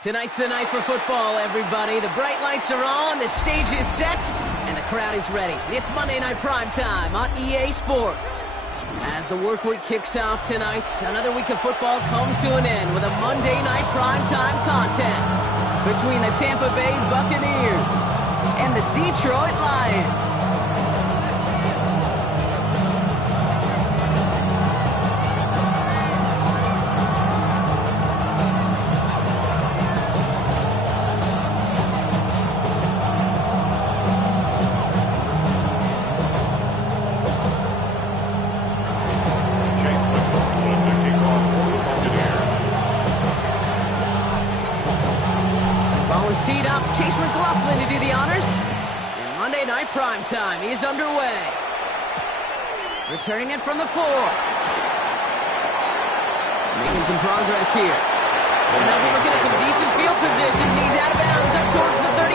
Tonight's the night for football, everybody. The bright lights are on, the stage is set, and the crowd is ready. It's Monday Night Primetime on EA Sports. As the work week kicks off tonight, another week of football comes to an end with a Monday Night Primetime contest between the Tampa Bay Buccaneers and the Detroit Lions. Teed up, Chase McLaughlin to do the honors. And Monday Night Primetime is underway. Returning it from the 4. Making some progress here. And they'll be looking at some decent field position. He's out of bounds up towards the 35.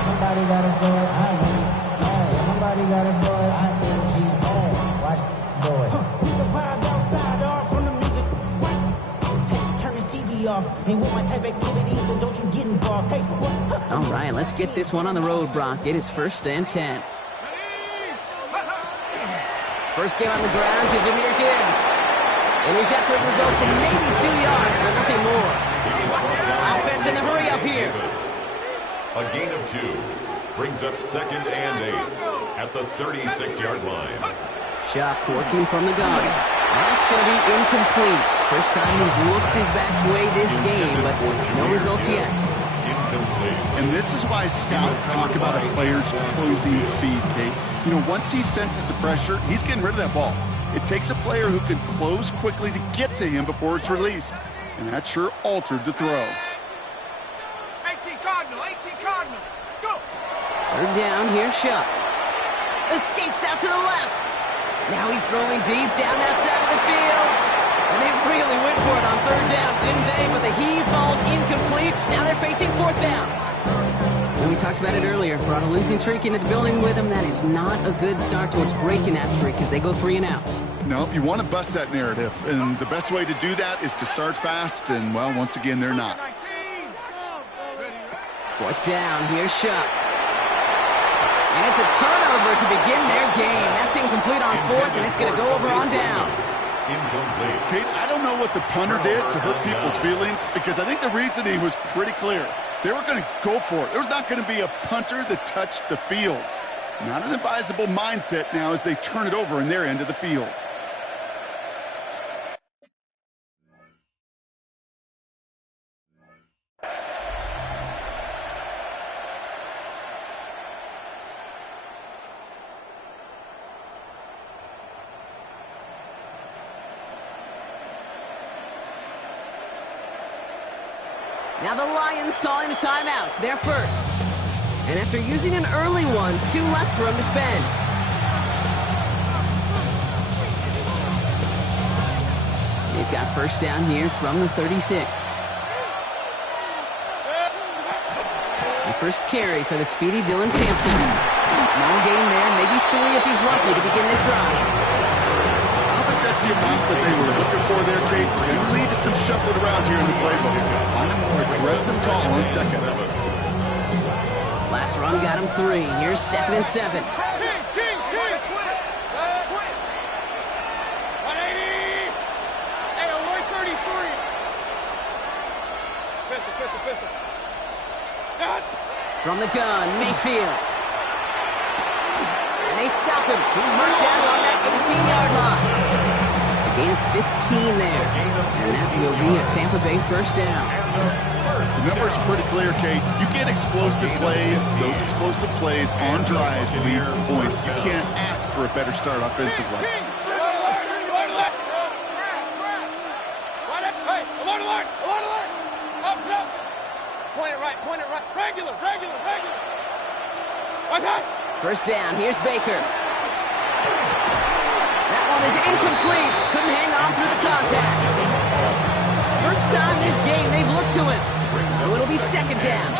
Somebody got a boy, I know. Somebody got a boy, I tell she's bad. Watch boy. We survived outside, all from the music. Hey, turn this TV off. Ain't with my type activities, then don't you get involved. Hey, what? All right, let's get this one on the road, Brock. It is 1st and 10. First game on the ground to Jahmyr Gibbs. And his effort results in maybe 2 yards, but nothing more. Offense in the hurry up here. A gain of 2 brings up 2nd and 8 at the 36-yard line. Shock working from the gun. That's going to be incomplete. First time he's looked his back way this game, but no results yet. And this is why scouts talk about a player's closing speed, Kate. You know, once he senses the pressure, he's getting rid of that ball. It takes a player who can close quickly to get to him before it's released. And that sure altered the throw. 18 Cardinal, go! 3rd down, here's Shock. Escapes out to the left. Now he's throwing deep down that side of the field. And they really went for it on 3rd down, didn't they? But the heave falls incomplete. Now they're facing 4th down. And we talked about it earlier. Brought a losing streak into the building with him. That is not a good start towards breaking that streak as they go 3 and out. No, you want to bust that narrative. And the best way to do that is to start fast. And, well, once again, they're not. 4th down, here's Shock. And it's a turnover to begin their game. That's incomplete on 4th, and it's going to go over on downs. Incomplete. Kate, I don't know what the punter did to hurt people's feelings, because I think the reasoning was pretty clear. They were going to go for it. There was not going to be a punter that touched the field. Not an advisable mindset now as they turn it over in their end of the field. Now the Lions calling a timeout. They're first. And after using an early one, 2 left for him to spend. They've got 1st down here from the 36. The first carry for the speedy Dylan Sampson. Small gain there, maybe 3 if he's lucky to begin this drive. That's the amount that they were looking for there, Kate. They lead to some shuffling around here in the playbook. Find a more aggressive call on 2nd. Last run got him 3. Here's 2nd and 7. King! 180! Hey, 133! Pistol. From the gun, Mayfield. And they stop him. He's marked down on that 18-yard line. Gain of 15 there. And that will be a Tampa Bay 1st down. The number's pretty clear, Kate. You get explosive plays. Those explosive plays on drives lead to points. You can't ask for a better start offensively. Hey, alert! Up. Point it right. Regular. What's that? First down, here's Baker. That one is incomplete. Couldn't hang on through the contact. First time this game they've looked to him. So it'll be second down.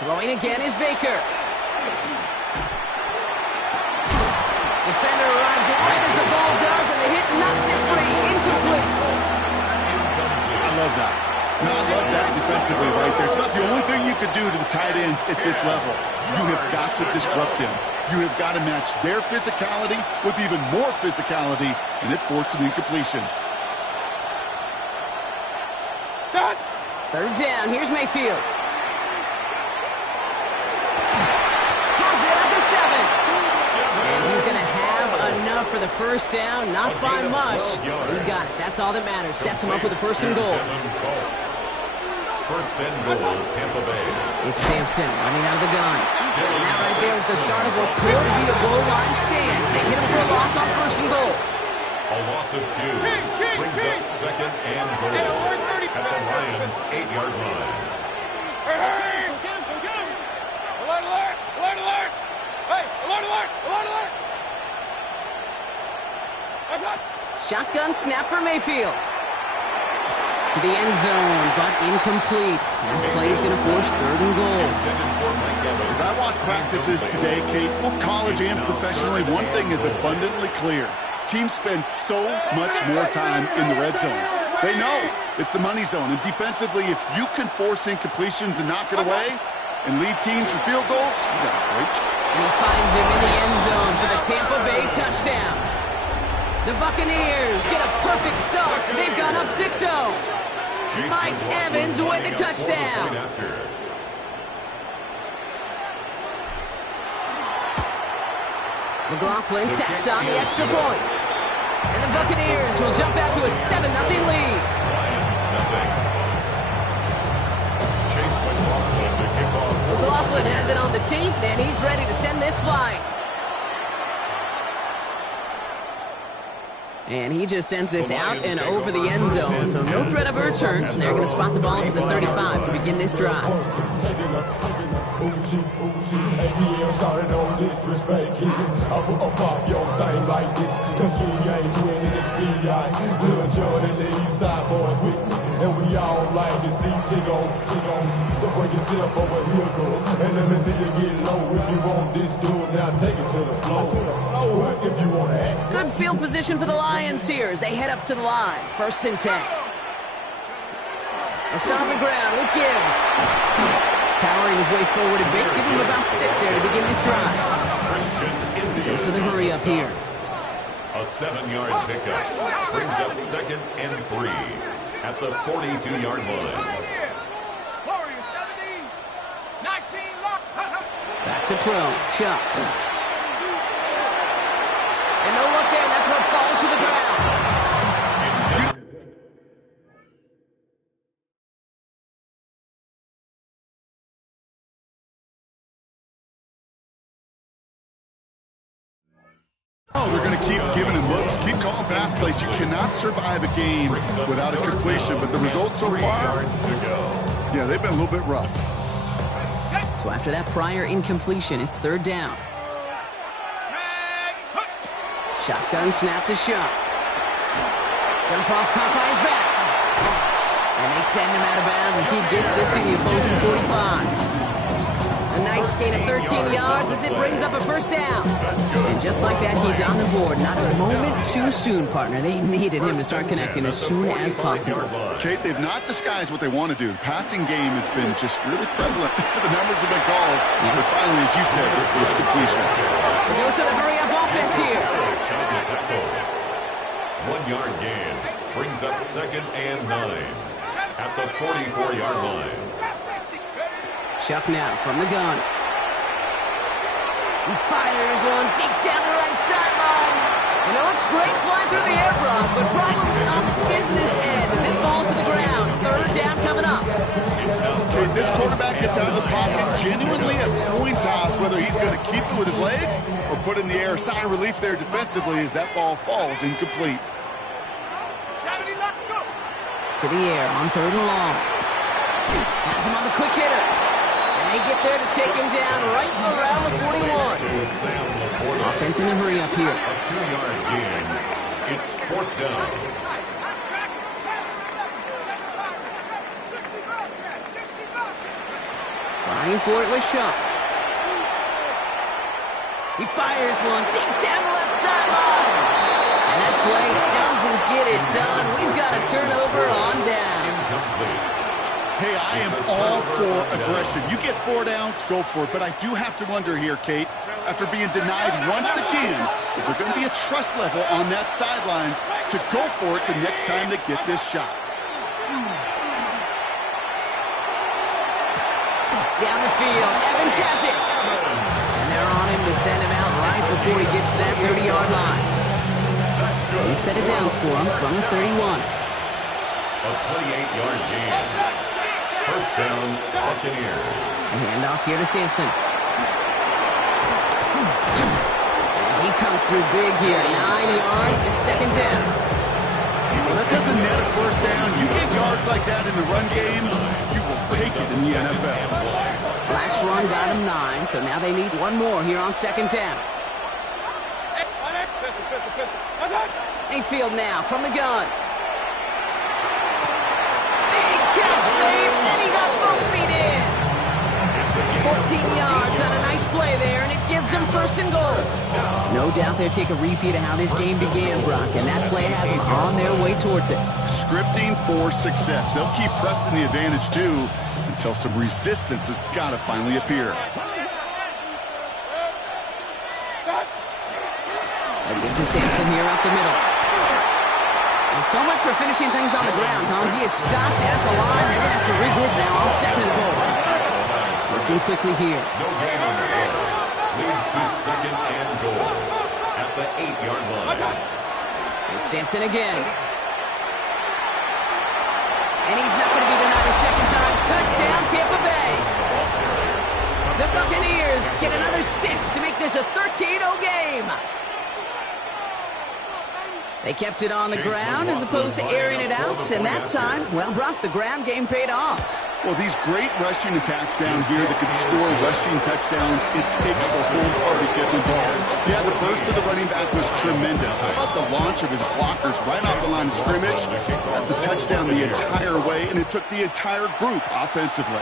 Throwing again is Baker. Defender arrives right as the ball does, and the hit knocks it free. Incomplete. I love that. No, I love that defensively right there. It's about the only thing you could do to the tight ends at this level. You have got to disrupt them. You have got to match their physicality with even more physicality, and it forced an incompletion. Third down, here's Mayfield. Has it at the 7. And he's going to have enough for the first down. Not by much. But he got it. That's all that matters. Sets him up with a first and goal. First and goal, Tampa Bay. It's Sampson running out of the gun. And that right there is the start of what could be a goal line stand. They hit him for a loss on first and goal. A loss of 2 brings up second and goal at the Lions' 8-yard line. Hey! Alert, alert! Alert, alert! Hey, alert, alert! Alert, alert! Shotgun snap for Mayfield. To the end zone, but incomplete. That play is going to force third and goal. As I watch practices today, Kate, both college and professionally, one thing is abundantly clear. Teams spend so much more time in the red zone. They know it's the money zone. And defensively, if you can force incompletions and knock it away and lead teams for field goals, you got a great shot. And he finds him in the end zone for the Tampa Bay touchdown. The Buccaneers get a perfect start. They've gone up 6-0. Mike Evans with the touchdown. McLaughlin sacks on the extra point. And the Buccaneers will jump out to a 7-0 lead. McLaughlin has it on the team, and he's ready to send this flying. And he just sends this out and over the end zone, so no threat of a return. They're going to spot the ball at the 35 to begin this drive. And we all like to see so break yourself over here, girl. And let me see you get low. If you want this dude, now take it to the floor. If you want to act. Good field position for the Lions here as they head up to the line. First and 10. A start on the ground with Gibbs. Powering his way forward a bit. Give him about 6 there to begin this drive. Dose of the hurry up here. A 7-yard pickup brings up second and 3 at the 42-yard line. Back to throw. Shot. And no look there. That throw falls to the ground. Oh, they're going to keep giving him looks, keep calling pass plays. You cannot survive a game without a completion, but the results so far, yeah, they've been a little bit rough. So after that prior incompletion, it's third down. Shotgun snap to Shuck. Dump off caught by his back. And they send him out of bounds as he gets this to the opposing 45. A nice gain of 13 yards as it brings up a first down. And just like that, he's on the board. Not a moment too soon, partner. They needed him to start connecting as soon as possible. Kate, they've not disguised what they want to do. The passing game has been just really prevalent. The numbers have been called. But finally, as you said, their first completion. The dose of the hurry-up offense here. 1-yard gain brings up second and 9 at the 44-yard line. Chuck now from the gun. He fires one deep down the right sideline. And it looks great flying through the air, Brock, but problems on the business end as it falls to the ground. Third down coming up. Okay, this quarterback gets out of the pocket, genuinely a coin toss, whether he's going to keep it with his legs or put it in the air. Sigh of relief there defensively as that ball falls incomplete. To the air on third and long. Has him on the quick hitter. And They get there to take him down right around the 41. Offense in a hurry up here. A 2-yard gain. It's 4th down. Trying for it with Shuck. He fires one deep down the left sideline. And that play doesn't get it done. We've got a turnover on down. Incomplete. Hey, I am all for aggression. You get 4 downs, go for it. But I do have to wonder here, Kate, after being denied once again, is there going to be a trust level on that sidelines to go for it the next time they get this shot? Down the field, Evans has it. And they're on him to send him out right before he gets to that 30-yard line. They've set it down for him from the 31. A 28-yard gain. 1st down, Buccaneers. Hand off here to Sampson. And he comes through big here. 9 yards and 2nd down. Well, that doesn't net a 1st down. You get yards like that in the run game, you will take it in the NFL. Last run got him 9, so now they need one more here on 2nd down. Mayfield now from the gun. Big catch made, and he got both feet in. 14 yards on a nice play there, and it gives them 1st and goal. No doubt they'll take a repeat of how this game began, Brock, and that play has them on their way towards it. Scripting for success. They'll keep pressing the advantage, too, until some resistance has got to finally appear. They get to Sampson here up the middle. And so much for finishing things on the ground, Tom. He is stopped at the line. They're going to have to regroup now on 2nd and goal. Working quickly here. No gain on the play. Leads to 2nd and goal at the 8-yard line. It's Sampson again. And he's not going to be denied a 2nd time. Touchdown, Tampa Bay. The Buccaneers get another 6 to make this a 13-0 game. They kept it on the ground as opposed to airing it out, and that time, well, Brock, the ground game paid off. Well, these great rushing attacks down here that could score rushing touchdowns, it takes the whole party getting involved. Yeah, the burst of the running back was tremendous. How about the launch of his blockers right off the line of scrimmage? That's a touchdown the entire way, and it took the entire group offensively.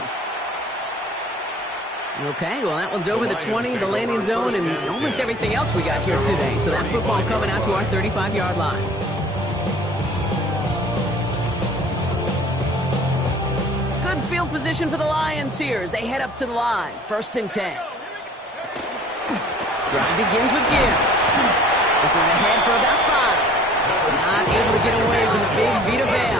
Okay, well, that one's over the 20, the landing zone, and almost everything else we got here today. So that football coming out to our 35-yard line. Good field position for the Lions here as they head up to the line. 1st and 10. Drive begins with Gibbs. This is ahead for about 5. Not able to get away from the big Vita Vea.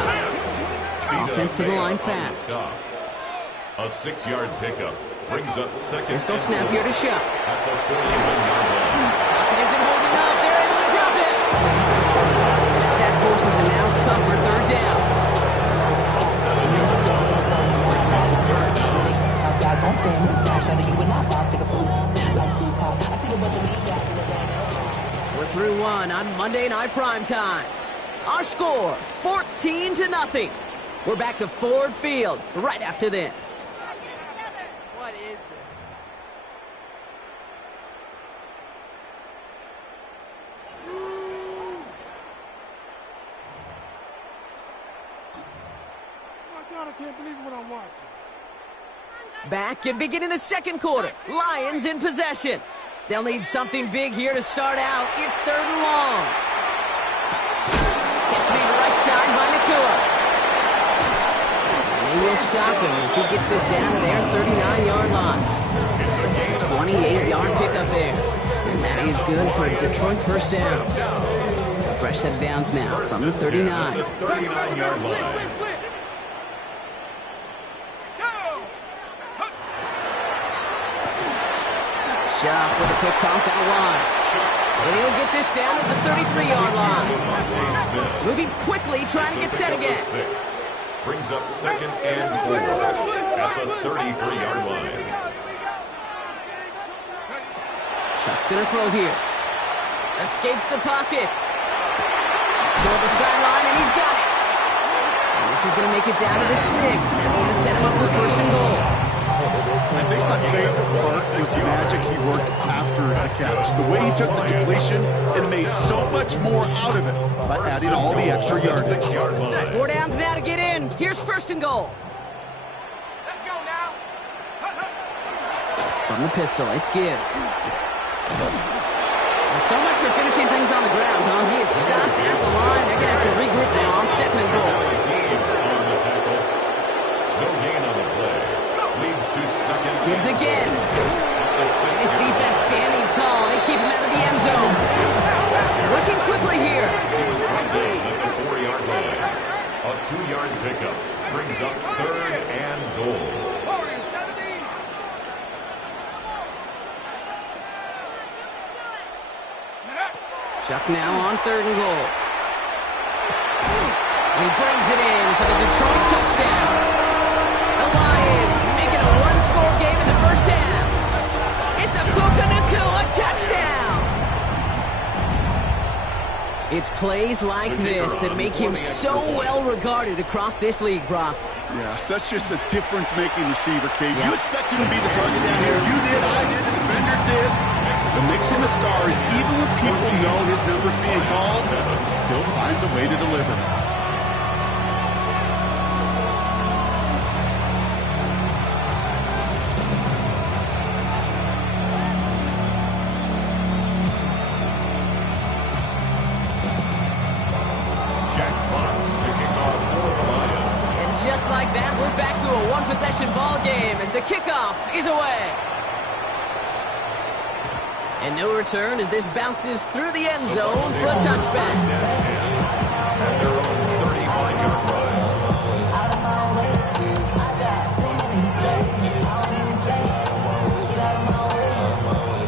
Offense to the line fast. A 6-yard pickup brings up 2nd. Pistol snap here to Shuck. At the 41-yard line. It isn't holding up. They're able to drop it. The sack forces a now tougher 3rd down. We're through 1 on Monday Night Primetime. Our score, 14-0. We're back to Ford Field right after this. What is this? My God, I can't believe what I'm watching. Back and beginning the 2nd quarter. Lions in possession. They'll need something big here to start out. It's 3rd and long. Gets made right side by Nakua. And they will stop him as he gets this down to their 39-yard line. 28-yard pickup there. And that is good for a Detroit 1st down. So fresh set of downs now from the 39. 39-yard line. Shuck with a quick toss out wide. And he'll get this down to the 33-yard line. Moving quickly, trying to get set again. 6 brings up 2nd and 4 at the 33-yard line. Shuck's going to throw here. Escapes the pocket. Toward the sideline, and he's got it. And this is going to make it down to the 6. That's going to set him up with 1st and goal. I think my favorite part was the magic he worked after the catch. The way he took the completion and made so much more out of it by adding all the extra yardage. 4 downs now to get in. Here's first and goal. Let's go now. From the pistol, it's Gibbs. So much for finishing things on the ground, huh? He is stopped at the line. They're going to have to regroup now on second and goal. No gain on the play. Leads to second. Gibbs again. And his defense standing tall. They keep him out of the end zone. Working quickly here. He was brought down at the 4-yard line. A 2-yard pickup brings up third and goal. Warriors 17. Chuck now on third and goal. And he brings it in for the Detroit touchdown. The Lions make it a one-score game in the first half. It's a Puka Nacua touchdown. It's plays like this that make him so well regarded across this league, Brock. Yeah, such just a difference-making receiver, Kate. You expect him to be the target down here. You did, I did, the defenders did. What makes him a star is even when people know his number's being called, he still finds a way to deliver. Jack Fox to kick off for the Lions. And just like that, we're back to a one-possession ball game as the kickoff is away. And no return as this bounces through the end zone for a touchback. At their own 35-yard line.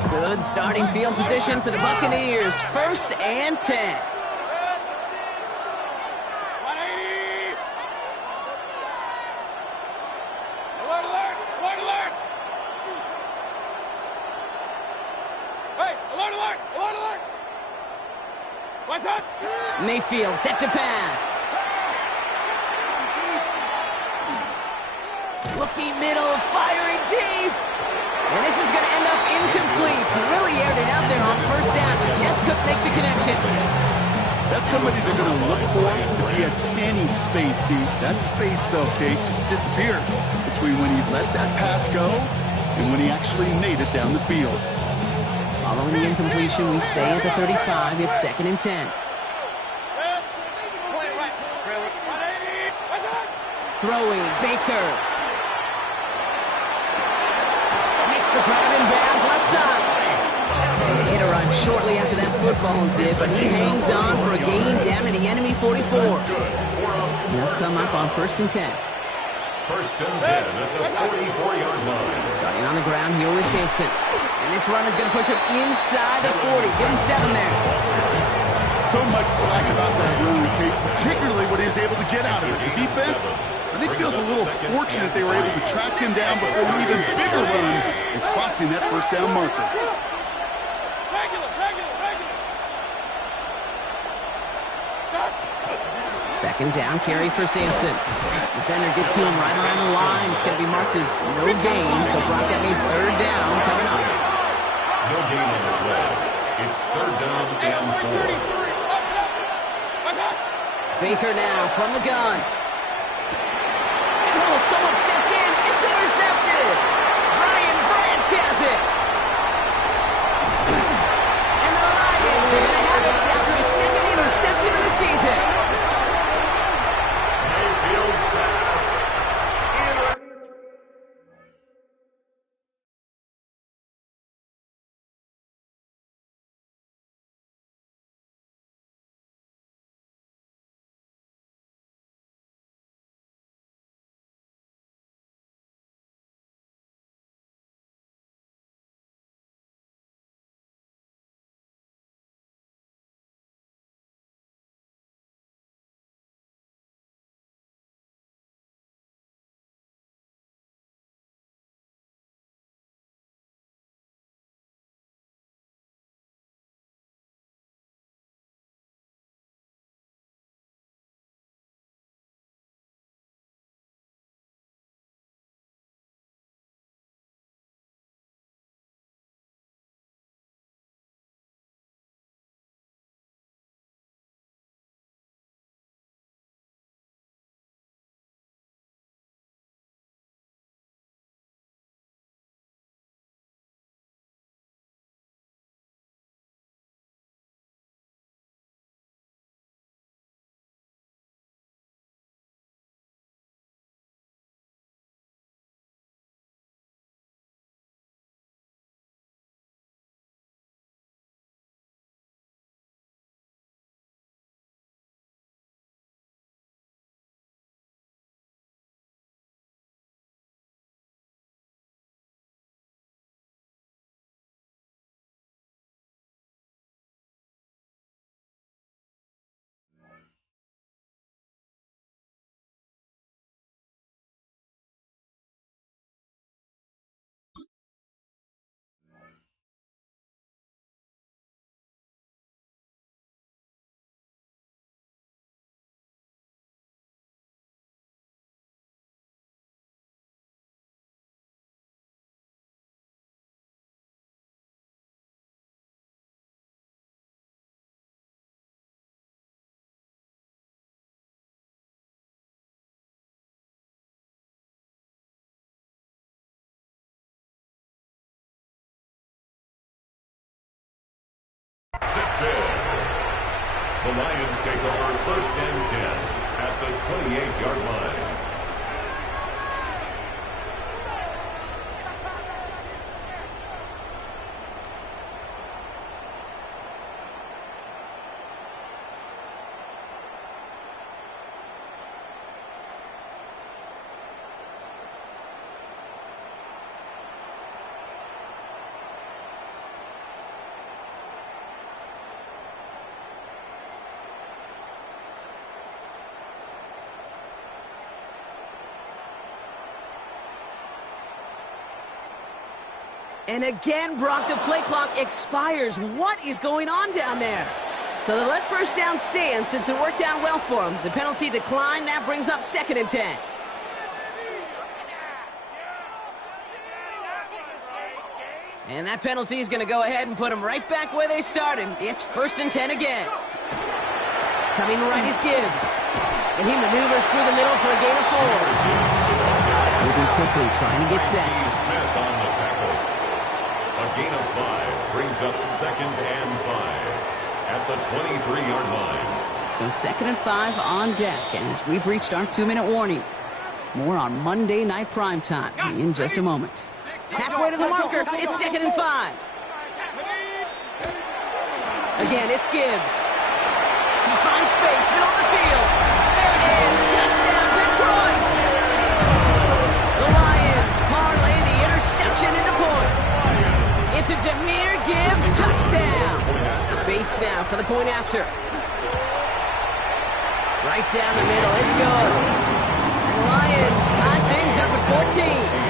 Good starting field position for the Buccaneers. First and 10. 180. Alert, alert, alert, alert. Hey, alert, alert, alert, alert. What's up? Mayfield set to pass. Looking middle, firing deep. And this is going to end up incomplete. He really aired it out there on first down, but just couldn't make the connection. That's somebody they're going to look for if he has any space deep. That space, though, Kate, just disappeared between when he let that pass go and when he actually made it down the field. Following the incompletion, we stay at the 35. It's second and 10. Throwing, Baker. Makes the grab in bounds, left side. And the hit arrived shortly after that football did, but he hangs on for a gain down to the enemy 44. They'll come up on first and 10. First and 10 at the 44-yard line. Starting on the ground here with Sampson. And this run is going to push him inside the 40. Give him 7 there. So much to like about that run, Kate, particularly what he was able to get out of it. The defense, I think, feels a little fortunate they were able to track him down before an even bigger run and crossing that first down marker. Second down carry for Sampson. Defender gets to him right around the line. It's going to be marked as no gain, so Brock, that means third down coming up. No gain on the play. It's third down and 4. Baker now from the gun. And someone stepped in. It's intercepted. Brian Branch has it. And the Lions are going to have it after his second interception of the season. The Lions take over 1st and 10 at the 28-yard line. And again, Brock, the play clock expires. What is going on down there? So they let 1st down stand since it worked out well for them. The penalty declined. That brings up 2nd and 10. And that penalty is going to go ahead and put them right back where they started. It's 1st and 10 again. Coming right is Gibbs. And he maneuvers through the middle for a gain of 4. Moving quickly, trying to get set. Smith on the tackle. A gain of 5 brings up 2nd and 5 at the 23-yard line. So 2nd and 5 on deck as we've reached our 2-minute warning. More on Monday Night Primetime in just a moment. Halfway to the marker, it's 2nd and 5. Again, it's Gibbs. He finds space, middle of the field. There it is, touchdown Detroit! The Lions parlay the interception into points. It's a Jahmyr Gibbs touchdown. Bates now for the point after. Right down the middle, it's good. And the Lions tie things up at 14.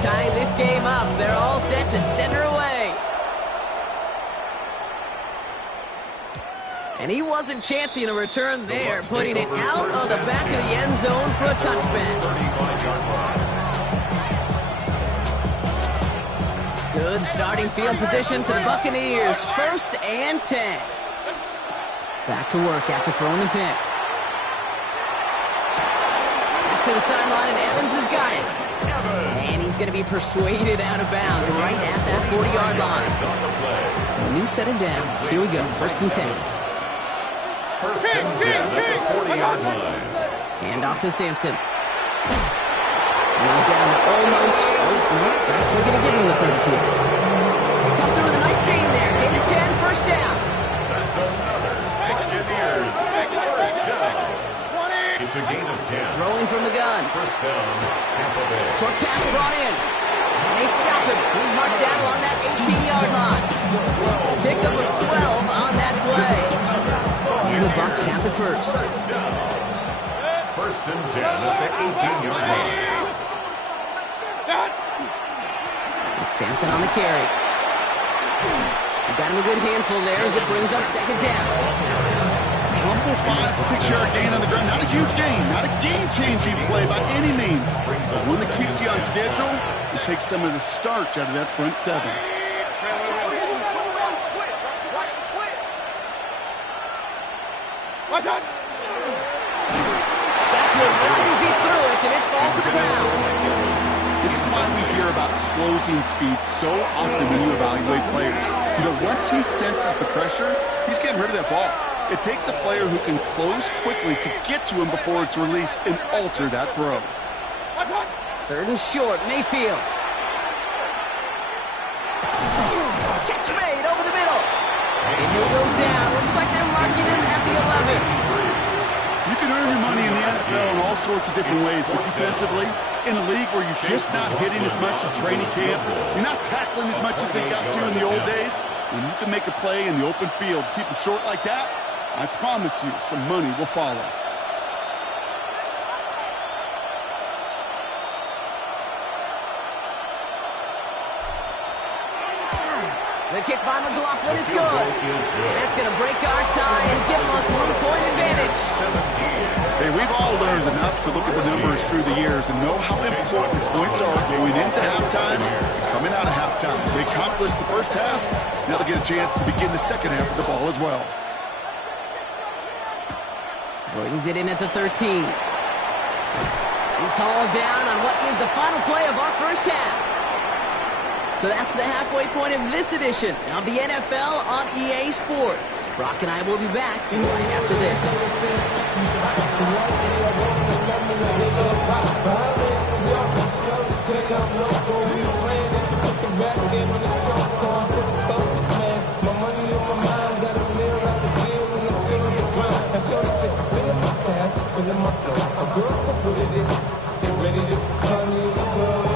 Tying this game up, they're all set to center away. And he wasn't chancing a return there, putting it out of the back of the end zone for a touchback. Good starting field position for the Buccaneers. 1st and 10. Back to work after throwing the pick. That's to the sideline, and Evans has got it. And he's going to be persuaded out of bounds right at that 40-yard line. So a new set of downs. Here we go, 1st and 10. 1st and 10 at the 40-yard line. Hand off to Sampson. And he's down to almost, actually going to give him the 30 here. They come through with a nice gain there. Gain of 10, 1st down. That's another Buccaneers 1st down. It's a gain of 10. Throwing from the gun. 1st down, Tampa Bay. Short pass brought in. And they stop him. He's marked down along that 18-yard line. Pickup of 12 on that play. And the Bucs have the 1st. 1st and 10 at the 18-yard line. It's Sampson on the carry. He got him a good handful there as it brings up 2nd down. Humble 5 to 6-yard gain on the ground. Not a huge gain, not a game-changing play by any means. But one that keeps you on schedule and takes some of the starch out of that front 7. That's what right as he threw it, and it falls to the ground. This is why we hear about closing speed so often when you evaluate players. You know, once he senses the pressure, he's getting rid of that ball. It takes a player who can close quickly to get to him before it's released and alter that throw. 3rd and short, Mayfield. Catch made over the middle. And he'll go down. Looks like they're marking him at the 11. You can earn your money in the NFL in all sorts of different ways, but defensively, in a league where you're just not hitting as much in training camp, you're not tackling as much as they got to in the old days, when you can make a play in the open field, keep them short like that, I promise you some money will follow. The kick by McLaughlin is good. And that's going to break our tie and give them a 3-point advantage. Hey, we've all learned enough to look at the numbers through the years and know how important points are going into halftime and coming out of halftime. They accomplished the first task. Now they get a chance to begin the second half of the ball as well. Brings it in at the 13. He's hauled down on what is the final play of our first half. So that's the halfway point of this edition of the NFL on EA Sports. Brock and I will be back right after this.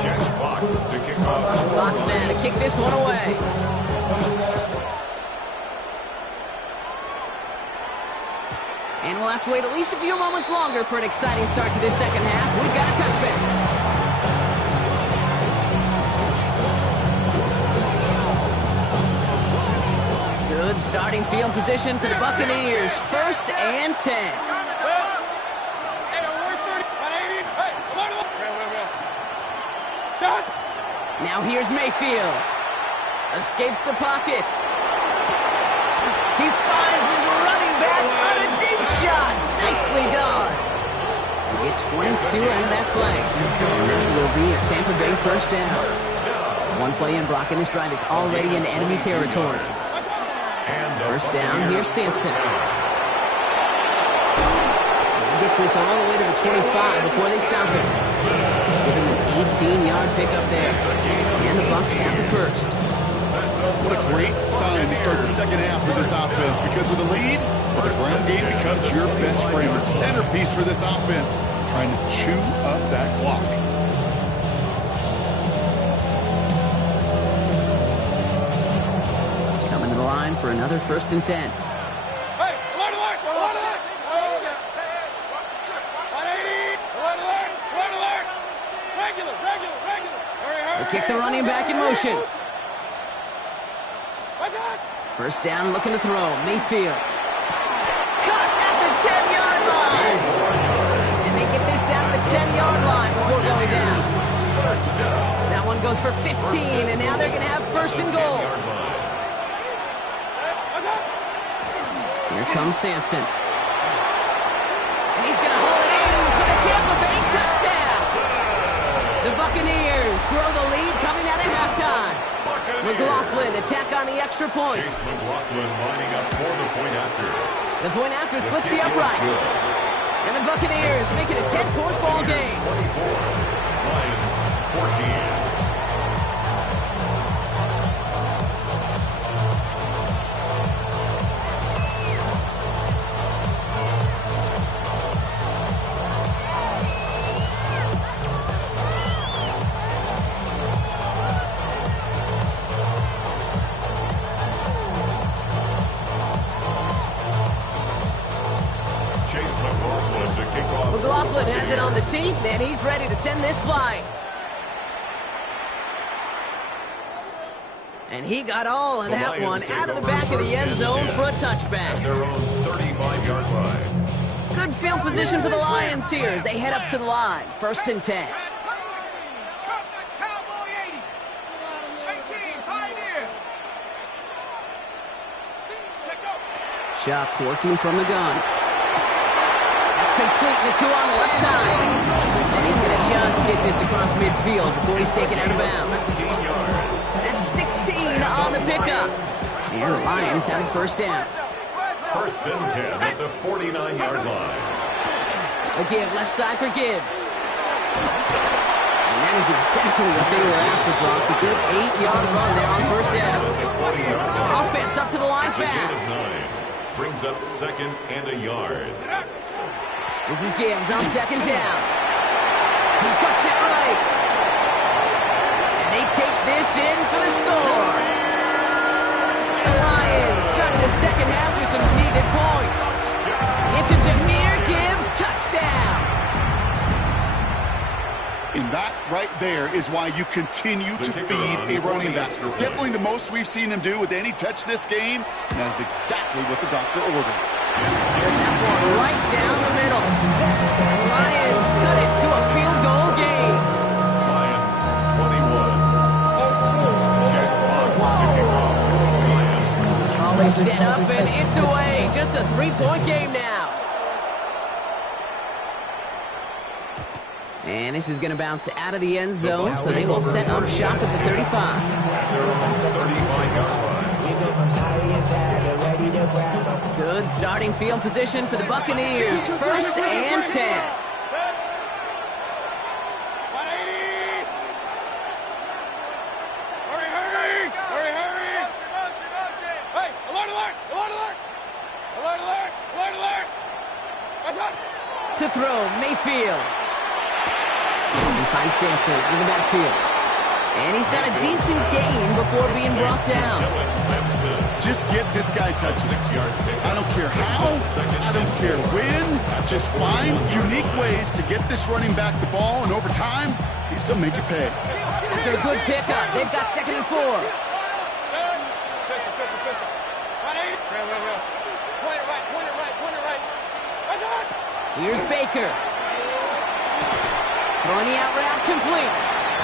Jack Fox to kick off. Fox now to kick this one away. And we'll have to wait at least a few moments longer for an exciting start to this second half. We've got a touchback. Good starting field position for the Buccaneers. 1st and 10. Now here's Mayfield. Escapes the pocket. He finds his running back on a deep shot. Nicely done. We get 22 out of that play. And that will be a Tampa Bay first down. One play in, Brock, and this drive is already in enemy territory. First down, here's Sampson. He gets this all the way to the 25 before they stop him. Give him an 18-yard pickup there. And the Bucs have the first. What a great sign to start the second half with this offense, because with a lead, the ground game becomes your best friend, the centerpiece for this offense, trying to chew up that clock. Coming to the line for another 1st and 10. They kick the running back in motion. First down, looking to throw. Mayfield. Cut at the 10-yard line. And they get this down to the 10-yard line before going down. That one goes for 15, and now they're going to have 1st and goal. Here comes Sampson. And he's going to haul it in for the Tampa Bay touchdown. The Buccaneers grow the lead coming out of halftime. McLaughlin attack on the extra point. Chase McLaughlin lining up for the point after. The point after splits the uprights. And the Buccaneers make it a 10-point ball game. 24, Lions 14. McLaughlin has it on the tee, and he's ready to send this flying. And he got all of that one out of the back of the end zone for a touchback. At their own 35-yard line. Good field position for the Lions here as they head up to the line. 1st and 10. Shock working from the gun. Complete Naku on the left side. And he's going to just get this across midfield before he's taken out of bounds. That's 16 on the pickup. And the Lions have a first down. 1st and 10 at the 49-yard line. A give left side for Gibbs. And that is exactly what they were after, Brock. A good 8-yard run there on first down. Offense up to the line fast. Brings up 2nd and a yard. This is Gibbs on 2nd down. He cuts it right. And they take this in for the score. The Lions start the second half with some needed points. It's a Jahmyr Gibbs touchdown. And that right there is why you continue to feed a running back. Definitely the most we've seen him do with any touch this game, and that's exactly what the doctor ordered. That one right down the middle. The Lions cut it to a field goal game. Lions 21. Jack Fox to kick off. Lions. Always set up and it's away. Just a 3-point game now. And this is going to bounce out of the end zone, so they will set up shop at the 35. At their own 35-yard line. Good starting field position for the Buccaneers. First and 10. To throw, Mayfield. He finds Simpson out of the backfield. And he's got a decent gain before being brought down. Just get this guy touches. I don't care how, I don't care when. Just find unique ways to get this running back the ball, and over time, he's going to make it pay. After a good pickup, they've got 2nd and 4. Here's Baker. Throwing the out route complete.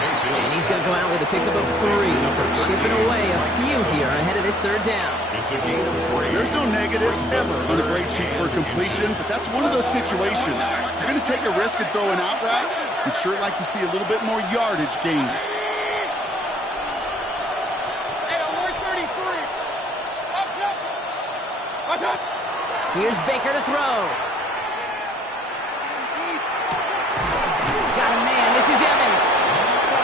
And he's going to go out with a pickup of 3. So chipping away a few here ahead of this 3rd down. It's a gain of 3. There's no negatives ever on a great sheet for a completion, but that's one of those situations. If you're going to take a risk and throw an out route, you'd sure like to see a little bit more yardage gained. Here's Baker to throw. Got a man. This is Evans.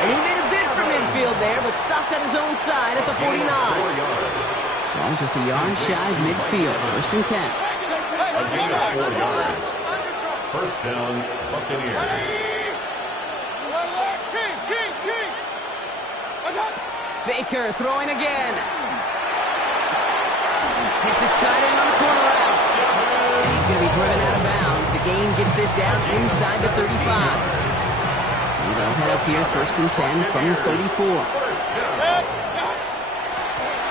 And he made a bid for midfield there, but stopped on his own side at the 49. Well, just a yard shy of midfield. 1st and 10. A gain of 4 yards. First down, Buccaneers. Baker throwing again. Hits his tight end on the corner route. And he's going to be driven out of bounds. The gain gets this down inside the 35. So they'll head up here 1st and 10 from the 34.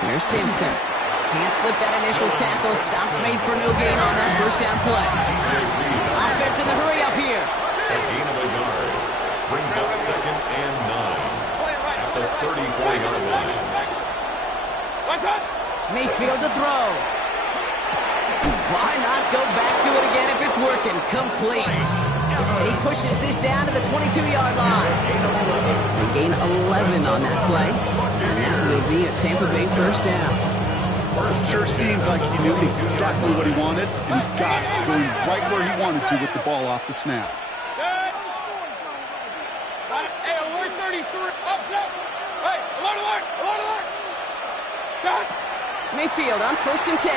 Here's Simpson. Can't slip that initial tackle. Stops made for no gain on that 1st down play. Offense in the hurry up here. A gain of a yard. Brings up 2nd and 9. At the 34-yard line. Mayfield to throw. Why not go back to it again if it's working? Complete. And he pushes this down to the 22-yard line. They gain 11 on that play. And that will be a Tampa Bay 1st down. Sure seems like he knew exactly what he wanted, and he got going right where he wanted to with the ball off the snap. Mayfield on 1st and 10.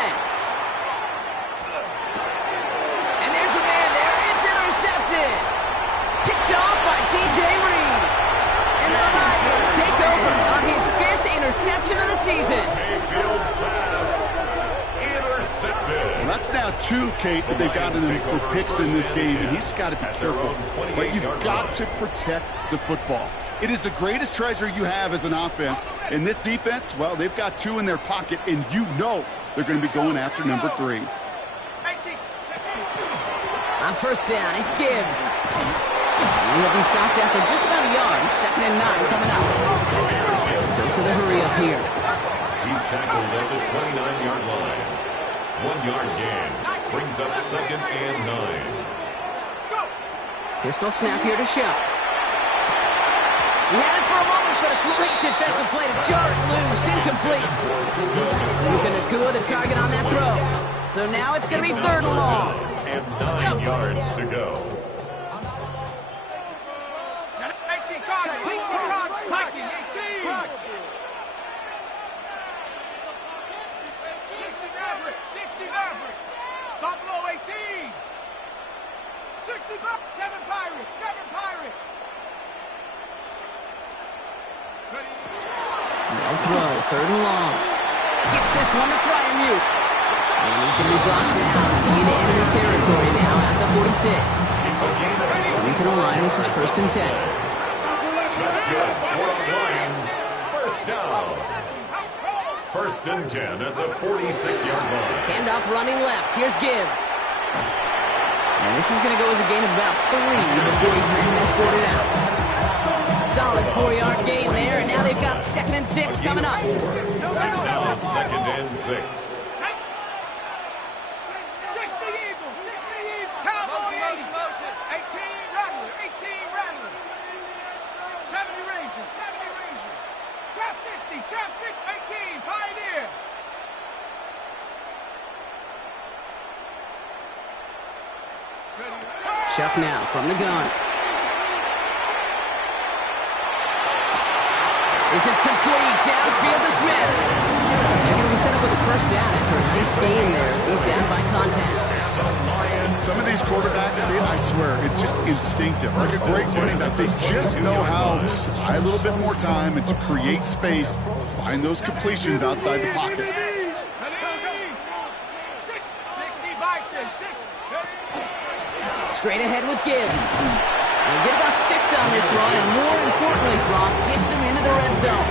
And there's a man there. It's intercepted. Picked off by DJ Reed. And the Lions take over on his 5th interception of the season. Mayfield's pass intercepted. Well, that's now 2, Kate, that they've gotten him for picks in this game, and he's got to be careful. But you've got to protect the football. It is the greatest treasure you have as an offense. In this defense, well, they've got 2 in their pocket, and you know they're going to be going after number 3. On 1st down, it's Gibbs. He'll be stopped after just about a yard. 2nd and 9 coming up. Goes to the hurry up here. He's tackled at the 29-yard line. 1-yard gain. Brings up 2nd and 9. Pistol snap here to Shuck. He had it for a moment, but a great defensive play to jar it loose. Incomplete. Luka Nacua, the target on that throw. So now it's going to be 3rd and long. And 9 yards to go. Buffalo 18. 60 Bucks, 7 Pirates, 7 Pirates. No throw, 3rd and long. Gets this one to Freiermuth. And he's going to be brought down into enemy territory now at the 46. Coming to the line, this is 1st and 10. That's good for the Lions. 1st down. 1st and 10 at the 46-yard line. Handoff running left. Here's Gibbs. And this is going to go as a gain of about 3 before he's been escorted out. Solid 4-yard gain there, and now they've got 2nd and 6 coming up. It's now 2nd and 6. 60 Eagles, 60 Eagles. Cowboys, 18 Rattler, 18 Rattler. Trap 618, Pioneer. Shuck now from the gun. This is complete. Downfield to Smith. They're going to be set up with a first down after a nice gain there as he's down by contact. Some of these quarterbacks, Kate, I swear, it's just instinctive. Like a great running back, they just know how to buy a little bit more time and to create space to find those completions outside the pocket. Straight ahead with Gibbs. They'll get about 6 on this run, and more importantly, Gronk gets him into the red zone.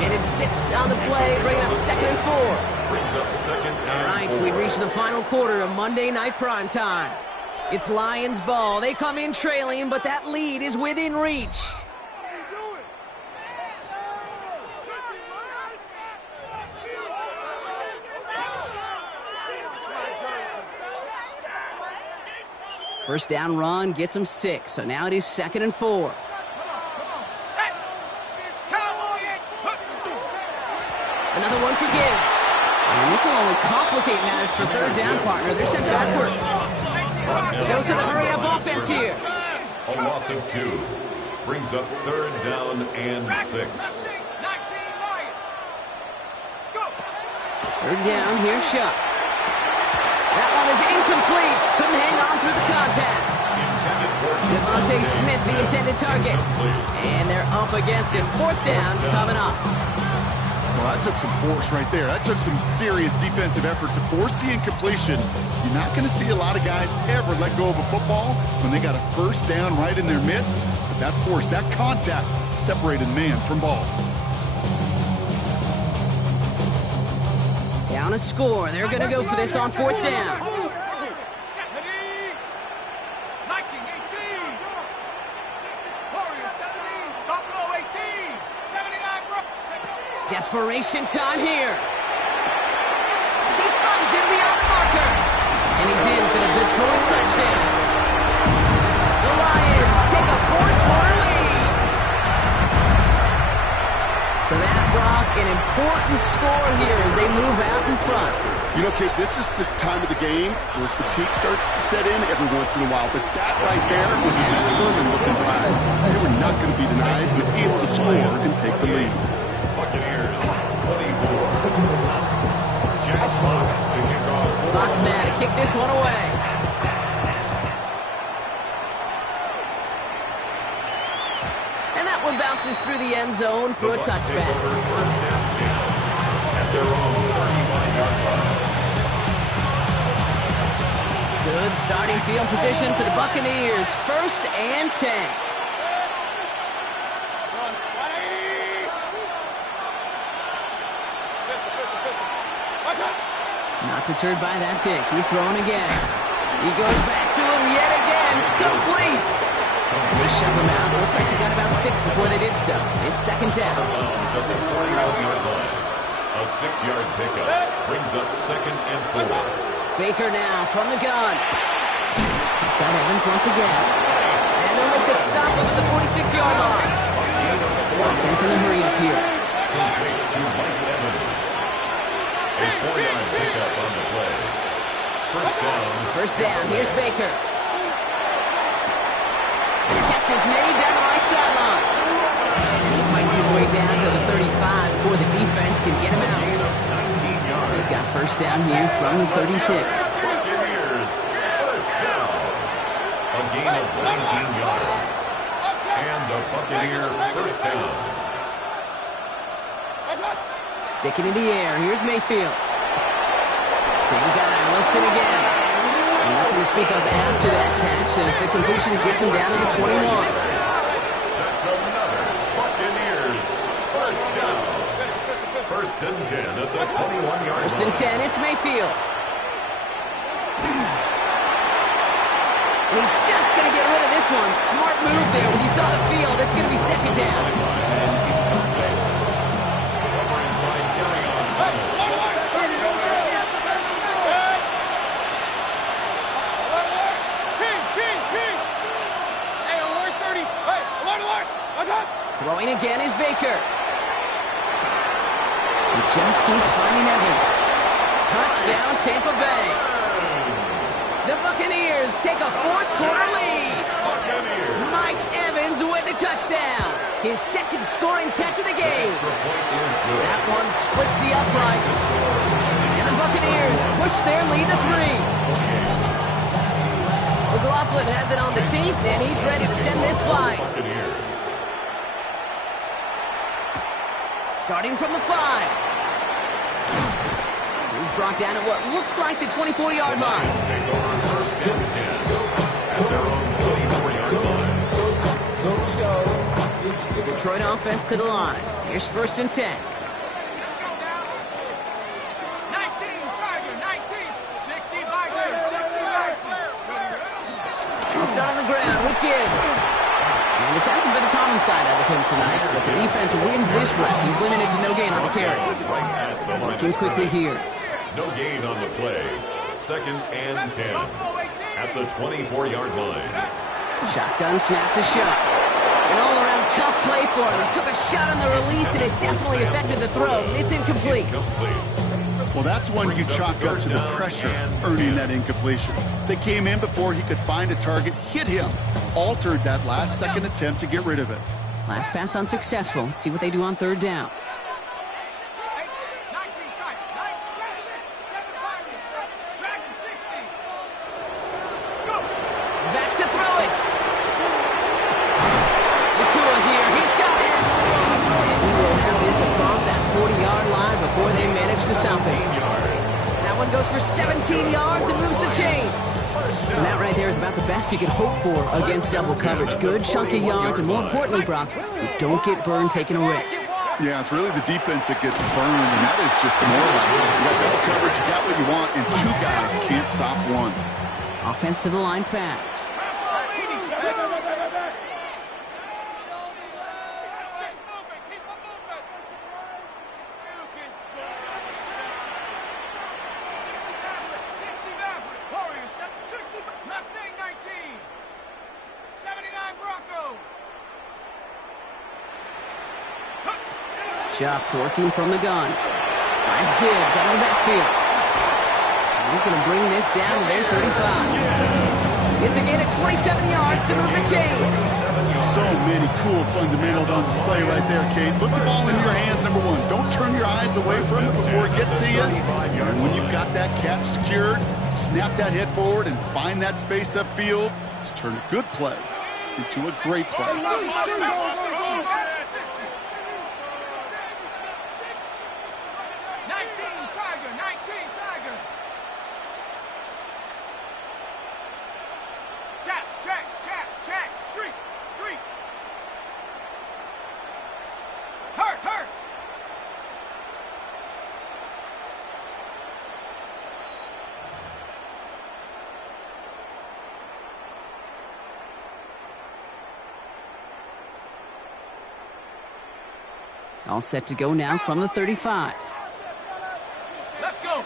Getting 6 on the play, bringing up 2nd and 4. Brings up 2nd and 4. All right, we reach the final quarter of Monday Night Prime Time. It's Lions ball. They come in trailing, but that lead is within reach. First down run gets him 6, so now it is 2nd and 4. Another one for Gibbs. And this will only complicate matters for third down, partner. They're sent backwards. Goes to the hurry-up offense here. A loss of 2. Brings up 3rd down and 6. 3rd down, here's Shuck. That one is incomplete. Couldn't hang on through the contact. Devontae Smith, the intended target. And they're up against it. 4th down coming up. Well, that took some force right there. That took some serious defensive effort to force the incompletion. You're not going to see a lot of guys ever let go of a football when they got a first down right in their midst. But that force, that contact, separated man from ball. Down a score. They're going to go for this on 4th down. Desperation time here. He finds him beyond the marker. And he's in for the Detroit touchdown. The Lions take a 4th quarter lead. So that brought an important score here as they move out in front. You know, Kate, this is the time of the game where fatigue starts to set in every once in a while. But that right there was a determined-looking drive. They were not going to be denied, but able to score and take the lead. Buccaneers, 24. Jack Fox to kick off. Fox now to kick this one away. And that one bounces through the end zone for a touchback. First down 10 at their own 31-yard line. Good starting field position for the Buccaneers. 1st and 10. Not deterred by that pick. He's throwing again. He goes back to him yet again. Complete. And they shove him out. Looks like they got about 6 before they did so. It's 2nd down. At the 41-yard line. A 6-yard pickup brings up 2nd and 4. Baker now from the gun. He's got Evans once again. And they'll make the stop over the 46-yard line. Offense in a hurry up here. Complete to Mike Evans. A 4-yard pickup on the play. First down. Here's Baker. Catch is made down the right sideline. He fights his way down to the 35 before the defense can get him out. They've got first down here from the 36. Buccaneers, first down. A gain of 19 yards. And the Buccaneer first down. Sticking in the air. Here's Mayfield. Same guy. Wilson again. And nothing to speak of after that catch as the completion gets him down to the 21. That's another Buccaneers first down. 1st and 10 at the 21-yard line. 1st and 10. It's Mayfield. And he's just going to get rid of this one. Smart move there. When you saw the field, it's going to be 2nd down. Throwing again is Baker. just keeps finding Evans. Touchdown, Tampa Bay. The Buccaneers take a fourth-quarter lead. Mike Evans with the touchdown. His second scoring catch of the game. That one splits the uprights. And the Buccaneers push their lead to 3. McLaughlin has it on the tee, and he's ready to send this flight. Starting from the 5. He's brought down at what looks like the 24-yard line. Take over first and 10 at their own 24-yard line. Detroit offense to the line. Here's first and 10. 19, Tiger, 19, 60 Bison, 60 Bison. He'll start on the ground with Gibbs. And this hasn't been a common side out of him tonight, but the defense wins this rep. He's limited to no gain on the carry. Working quickly here. No gain on the play. Second and 10 at the 24-yard line. Shotgun snap to Shuck. An all-around tough play for him. He took a shot on the release, and it definitely affected the throw. It's incomplete. Well, that's one you chalk up to the pressure earning that incompletion. They came in before he could find a target, hit him, altered that last-second attempt to get rid of it. Last pass unsuccessful. Let's see what they do on third down. Back to throw it. Nakua here. He's got it. And he will have this across that 40-yard line before they manage to stop him. That one goes for 17 yards and moves the chains. And that right there is about the best you can hope for against double coverage. Good chunky yards, and more importantly, Brock, you don't get burned taking a risk. Yeah, it's really the defense that gets burned, and that is just demoralizing. You got double coverage, you got what you want, and 2 guys can't stop one. Offense to the line fast. Shuck working from the gun. Finds Gibbs out of the backfield. He's going to bring this down to their 35. It's a gain of 27 yards to move the chains. So many cool fundamentals on display right there, Kate. Put the ball in your hands, number 1. Don't turn your eyes away from it before it gets to you. And when you've got that catch secured, snap that head forward and find that space upfield to turn a good play into a great play. 19, Tiger. Check. Street. Hurt. All set to go now from the 35. Let's go.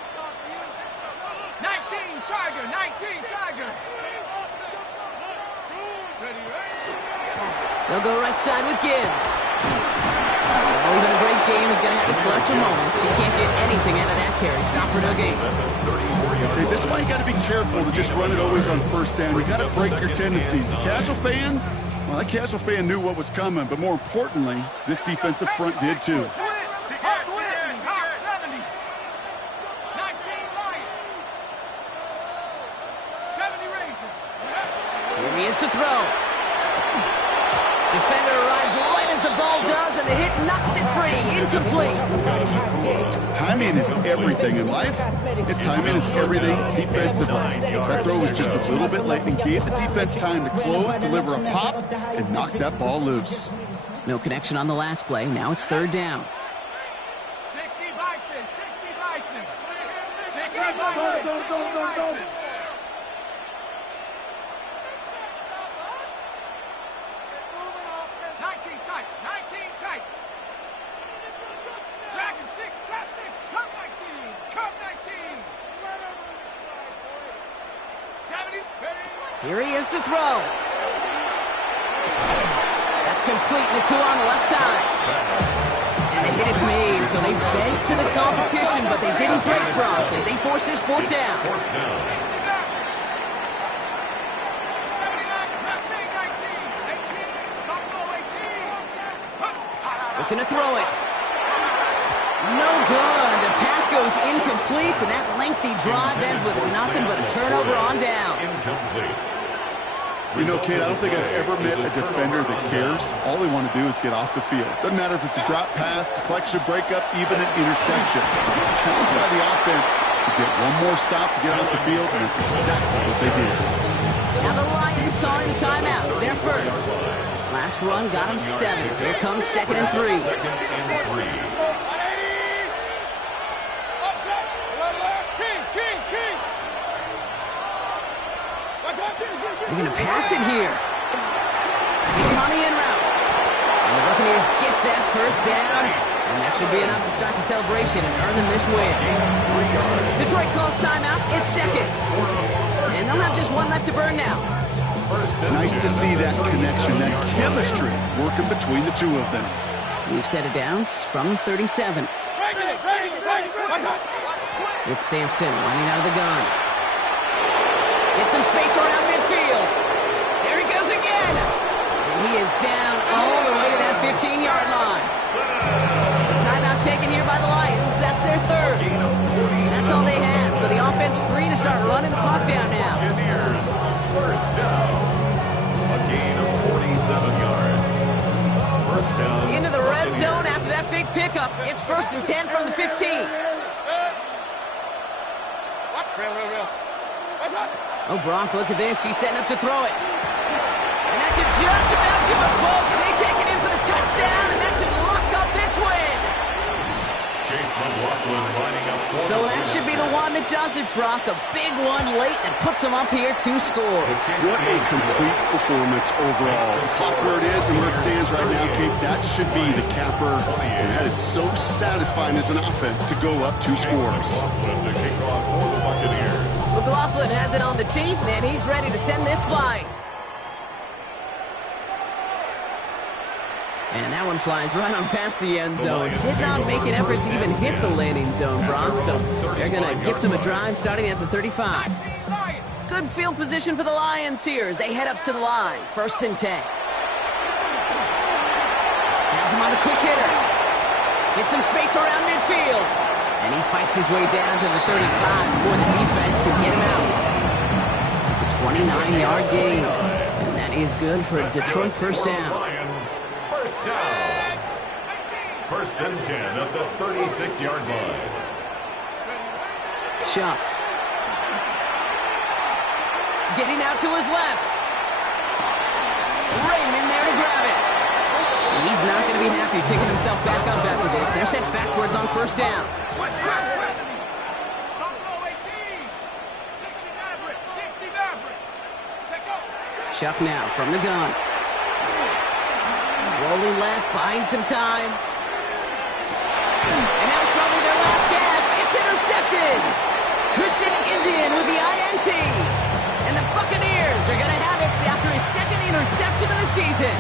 19, Tiger. They'll go right side with Gibbs. Well, even a great game is going to have its lesser moments. You can't get anything out of that carry. Stop for no gain. Okay, this one you got to be careful to just run it always on first down. You got to break your tendencies. The casual fan, well, that casual fan knew what was coming, but more importantly, this defensive front did too. Here he is to throw. Defender arrives right as the ball does, and the hit knocks it free. Incomplete. Timing is everything in life. Timing is everything defensively. That throw was just a little bit late and gave the defense time to close, deliver a pop, and knock that ball loose. No connection on the last play. Now it's third down. 60 Bison. 19 tight. Dragon 6, trap 6, cup 19. 70. Here he is to throw. That's complete. Nakua on the left side. And the hit is made, so they bent to the competition, but they didn't break Brock as they force this fourth down. Looking to throw it. No good. The pass goes incomplete, and that lengthy drive ends with nothing but a turnover on downs. You know, Kate, I don't think I've ever met a defender that cares. All they want to do is get off the field. Doesn't matter if it's a drop pass, deflection, breakup, even an interception. Challenged by the offense to get one more stop to get off the field, and that's exactly what they did. Now the Lions calling timeouts. They're first. Last run got him 7. Here comes 2nd and 3. They're going to pass it here. He's on the in route. And the Buccaneers get that first down. And that should be enough to start the celebration and earn them this win. Detroit calls timeout. It's 2nd. And they'll have just one left to burn now. Nice to see that connection, that chemistry working between the two of them. We've set it down from 37. It's Sampson running out of the gun. Get some space around midfield. There he goes again. And he is down all the way to that 15-yard line. Timeout taken here by the Lions. That's their 3rd. That's all they had. So the offense free to start running the clock down now. First down. A gain of 47 yards. First down. Into the red zone after that big pickup. It's 1st and 10 from the 15. Oh, Brock, look at this. He's setting up to throw it. And that should just about do it, folks. They take it in for the touchdown, and that should lock up this win. Chase McLaughlin lining up for So that should be the one that does it, Brock. A big one late that puts them up here 2 scores. What a complete performance overall. The clock where it is and where it stands right now, Kate, that should be the capper. And that is so satisfying as an offense to go up 2 scores. McLaughlin to kick off for the Buccaneers. McLaughlin has it on the team, and he's ready to send this flying. And that one flies right on past the end zone. Did not make an effort to even hit the landing zone, Brock. So they're going to gift him a drive starting at the 35. Good field position for the Lions here as they head up to the line. 1st and 10. Has him on the quick hitter. Get some space around midfield. And he fights his way down to the 35 before the defense can get him out. It's a 29-yard gain. And that is good for a Detroit first down. Lions, first down. 1st and 10 at the 36-yard line. Shuck. Getting out to his left. Raymond there to grab it. And he's not going to be happy picking himself back up after this. They're sent backwards on 1st down. Shuck now from the gun. Rolling left, buying some time. And that was probably their last gasp. It's intercepted. Christian is in with the INT. And the Buccaneers are going to have it after his 2nd interception of the season.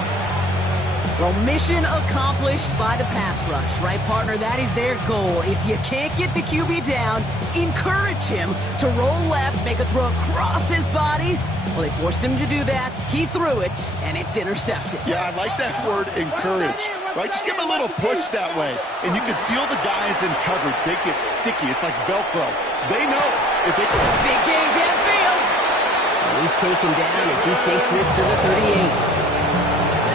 Well, mission accomplished by the pass rush, right, partner? That is their goal. If you can't get the QB down, encourage him to roll left, make a throw across his body. Well, they forced him to do that. He threw it, and it's intercepted. Yeah, I like that word, encourage. Right? Just give him a little push that way. And you can feel the guys in coverage. They get sticky. It's like Velcro. They know if they can... Big game downfield. And he's taken down as he takes this to the 38.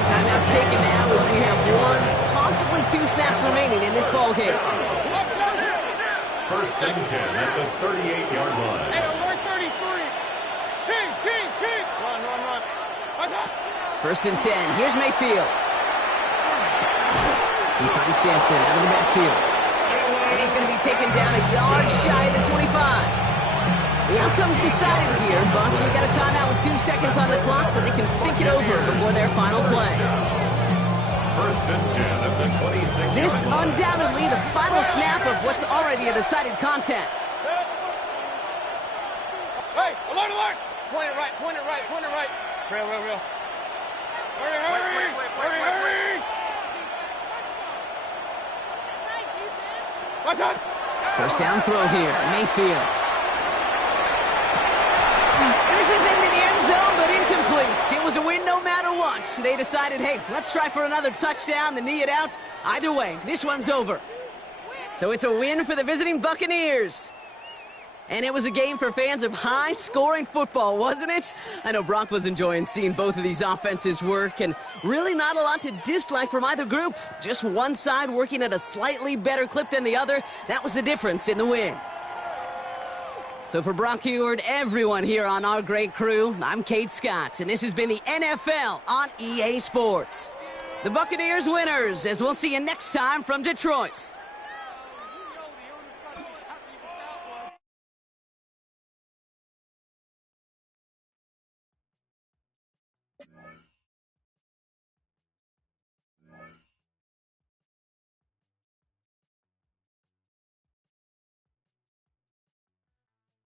Timeout's taken now as we have 1, possibly 2 snaps remaining in this ball game. 1st and 10 at the 38-yard line. Hey, alert 33. King. Run. 1st and 10. Here's Mayfield. He finds Sampson out of the backfield. And he's going to be taken down a yard shy of the 25. The outcome's decided here, but we got a timeout with 2 seconds on the clock so they can think it over before their final play. 1st and 10 at the 26. This undoubtedly the final snap of what's already a decided contest. Hey, alert! Point it right. Real. Hurry. First down throw here, Mayfield. And this is into the end zone, but incomplete. It was a win no matter what. They decided, hey, let's try for another touchdown, the knee it out. Either way, this one's over. So it's a win for the visiting Buccaneers. And it was a game for fans of high-scoring football, wasn't it? I know Brock was enjoying seeing both of these offenses work, and really not a lot to dislike from either group. Just one side working at a slightly better clip than the other. That was the difference in the win. So for Brock Huard, everyone here on our great crew, I'm Kate Scott, and this has been the NFL on EA Sports. The Buccaneers winners, as we'll see you next time from Detroit.